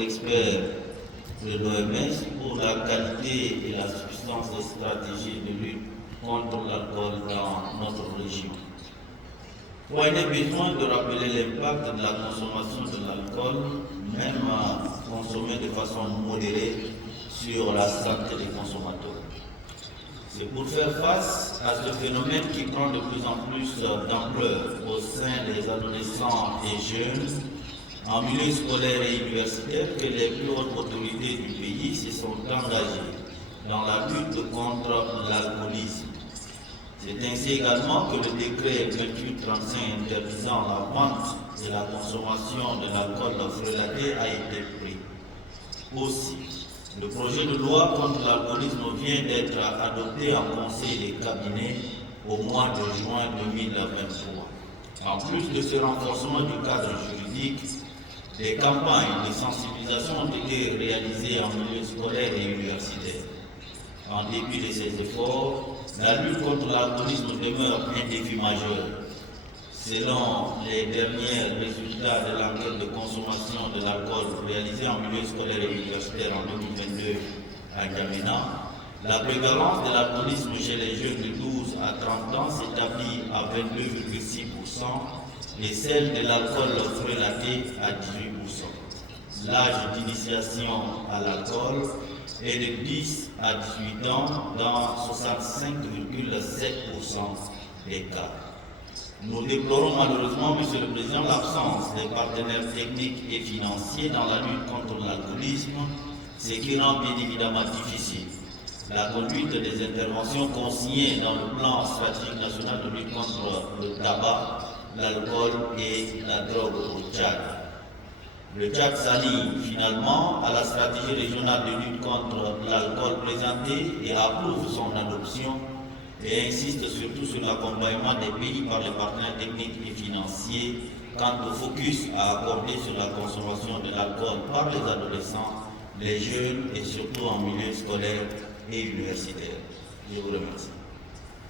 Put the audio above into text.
Expert de l'OMS pour la qualité et la substance des stratégies de lutte contre l'alcool dans notre région. Il est besoin de rappeler l'impact de la consommation de l'alcool, même consommé de façon modérée, sur la santé des consommateurs. C'est pour faire face à ce phénomène qui prend de plus en plus d'ampleur au sein des adolescents et jeunes en milieu scolaire et universitaire que les plus hautes autorités du pays se sont engagées dans la lutte contre l'alcoolisme. C'est ainsi également que le décret 2835 interdisant la vente et la consommation de l'alcool frelaté a été pris. Aussi, le projet de loi contre l'alcoolisme vient d'être adopté en conseil des cabinets au mois de juin 2023. En plus de ce renforcement du cadre juridique, des campagnes de sensibilisation ont été réalisées en milieu scolaire et universitaire. En dépit de ces efforts, la lutte contre l'alcoolisme demeure un défi majeur. Selon les derniers résultats de l'enquête de consommation de l'alcool réalisée en milieu scolaire et universitaire en 2022 à N'Djamena, la prévalence de l'alcoolisme chez les jeunes de 12 à 30 ans s'établit à 22,6% et celle de l'alcool frelaté à 18%. L'âge d'initiation à l'alcool est de 10 à 18 ans dans 65,7% des cas. Nous déplorons malheureusement, Monsieur le Président, l'absence des partenaires techniques et financiers dans la lutte contre l'alcoolisme, ce qui rend bien évidemment difficile la conduite des interventions consignées dans le plan stratégique national de lutte contre le tabac, l'alcool et la drogue au Tchad. Le Tchad s'allie finalement à la stratégie régionale de lutte contre l'alcool présentée et approuve son adoption et insiste surtout sur l'accompagnement des pays par les partenaires techniques et financiers quant au focus à accorder sur la consommation de l'alcool par les adolescents, les jeunes et surtout en milieu scolaire et universitaire. Je vous remercie.